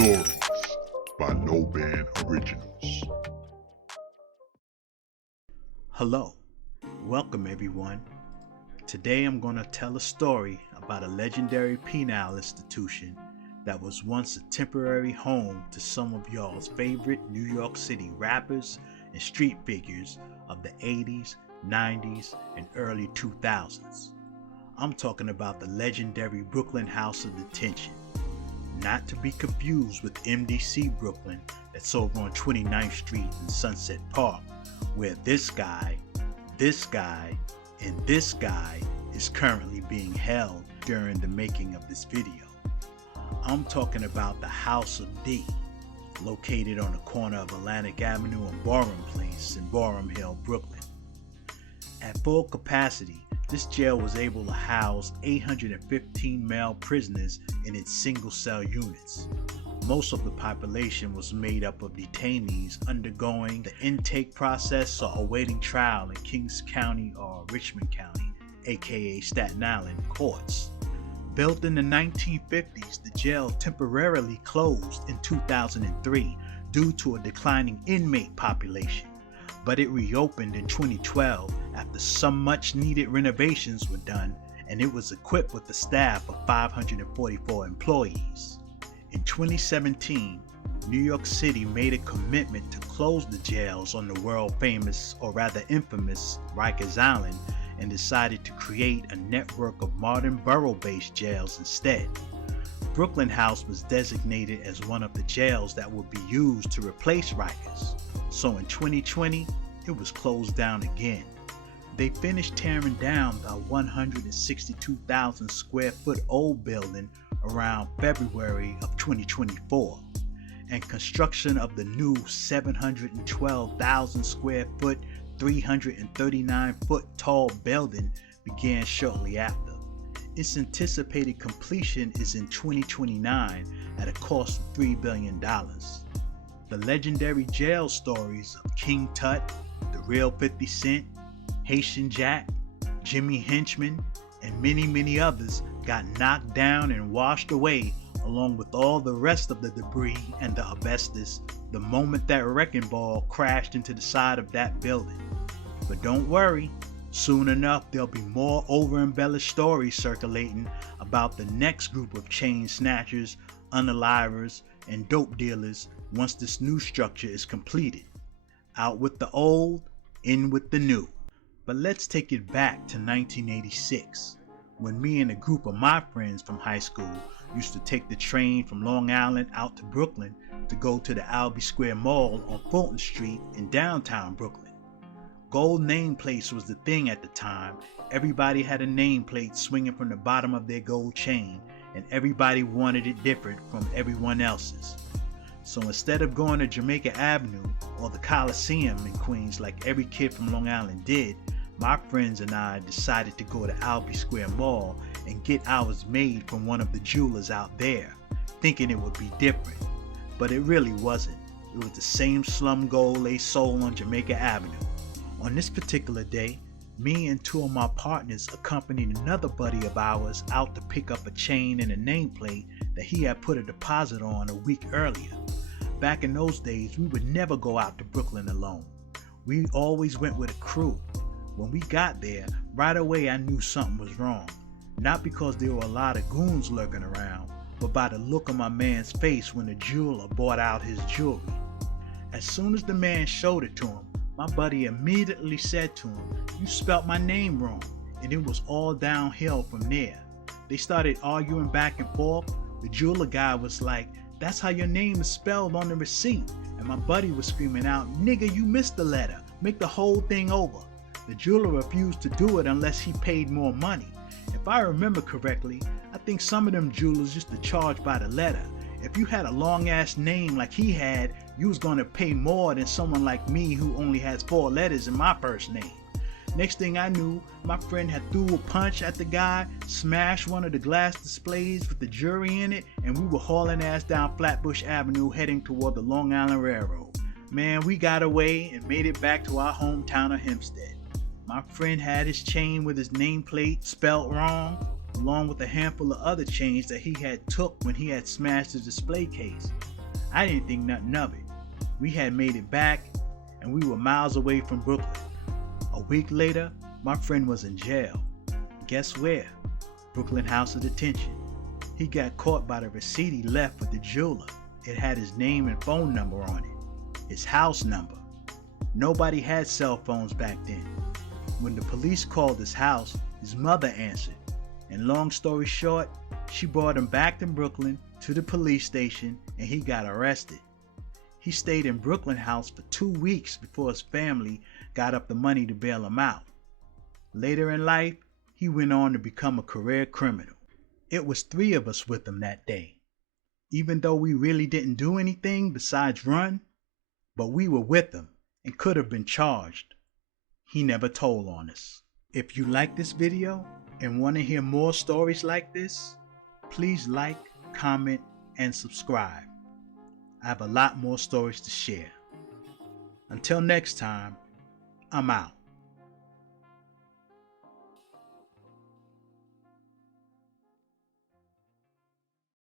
Stories by Low Band Originals. Hello, welcome everyone. Today I'm going to tell a story about a legendary penal institution that was once a temporary home to some of y'all's favorite New York City rappers and street figures of the 80s, 90s, and early 2000s. I'm talking about the legendary Brooklyn House of Detention, not to be confused with MDC Brooklyn that's over on 29th Street in Sunset Park, where this guy, and this guy is currently being held during the making of this video. I'm talking about the House of D, located on the corner of Atlantic Avenue and Boroughs Place in Boroughs Hill, Brooklyn. At full capacity, this jail was able to house 815 male prisoners in its single-cell units. Most of the population was made up of detainees undergoing the intake process or awaiting trial in Kings County or Richmond County, aka Staten Island, courts. Built in the 1950s, the jail temporarily closed in 2003 due to a declining inmate population, but it reopened in 2012 after some much-needed renovations were done, and it was equipped with a staff of 544 employees. In 2017, New York City made a commitment to close the jails on the world-famous, or rather infamous, Rikers Island and decided to create a network of modern borough-based jails instead. Brooklyn House was designated as one of the jails that would be used to replace Rikers, so in 2020, it was closed down again. They finished tearing down the 162,000 square foot old building around February of 2024, and construction of the new 712,000 square foot, 339 foot tall building began shortly after. Its anticipated completion is in 2029 at a cost of $3 billion. The legendary jail stories of King Tut, The Real 50 Cent, Haitian Jack, Jimmy Henchman, and many others got knocked down and washed away along with all the rest of the debris and the asbestos the moment that wrecking ball crashed into the side of that building. But don't worry, soon enough there'll be more over-embellished stories circulating about the next group of chain snatchers, unalivers, and dope dealers once this new structure is completed. Out with the old, in with the new. But let's take it back to 1986, when me and a group of my friends from high school used to take the train from Long Island out to Brooklyn to go to the Albee Square Mall on Fulton Street in downtown Brooklyn. Gold nameplates was the thing at the time. Everybody had a nameplate swinging from the bottom of their gold chain, and everybody wanted it different from everyone else's. So instead of going to Jamaica Avenue or the Coliseum in Queens like every kid from Long Island did, my friends and I decided to go to Albee Square Mall and get ours made from one of the jewelers out there, thinking it would be different. But it really wasn't. It was the same slum gold they sold on Jamaica Avenue. On this particular day, me and two of my partners accompanied another buddy of ours out to pick up a chain and a nameplate that he had put a deposit on a week earlier. Back in those days, we would never go out to Brooklyn alone. We always went with a crew. When we got there, right away I knew something was wrong. Not because there were a lot of goons lurking around, but by the look on my man's face when the jeweler brought out his jewelry. As soon as the man showed it to him, my buddy immediately said to him, "You spelt my name wrong," and it was all downhill from there. They started arguing back and forth. The jeweler guy was like, "That's how your name is spelled on the receipt," and my buddy was screaming out, "Nigga, you missed the letter, make the whole thing over." The jeweler refused to do it unless he paid more money. If I remember correctly, I think some of them jewelers used to charge by the letter. If you had a long ass name like he had, you was gonna pay more than someone like me who only has 4 letters in my first name. Next thing I knew, my friend had threw a punch at the guy, smashed one of the glass displays with the jewelry in it, and we were hauling ass down Flatbush Avenue heading toward the Long Island Railroad. Man, we got away and made it back to our hometown of Hempstead. My friend had his chain with his nameplate spelt wrong. along with a handful of other chains that he had took when he had smashed the display case. I didn't think nothing of it. We had made it back and we were miles away from Brooklyn. A week later, my friend was in jail. Guess where? Brooklyn House of Detention. He got caught by the receipt he left with the jeweler. It had his name and phone number on it, his house number. Nobody had cell phones back then. When the police called his house, his mother answered. And long story short, she brought him back to Brooklyn to the police station and he got arrested. He stayed in Brooklyn House for 2 weeks before his family got up the money to bail him out. Later in life, he went on to become a career criminal. It was 3 of us with him that day. Even though we really didn't do anything besides run, but we were with him and could have been charged. He never told on us. If you like this video and want to hear more stories like this, please like, comment, and subscribe. I have a lot more stories to share. Until next time, I'm out.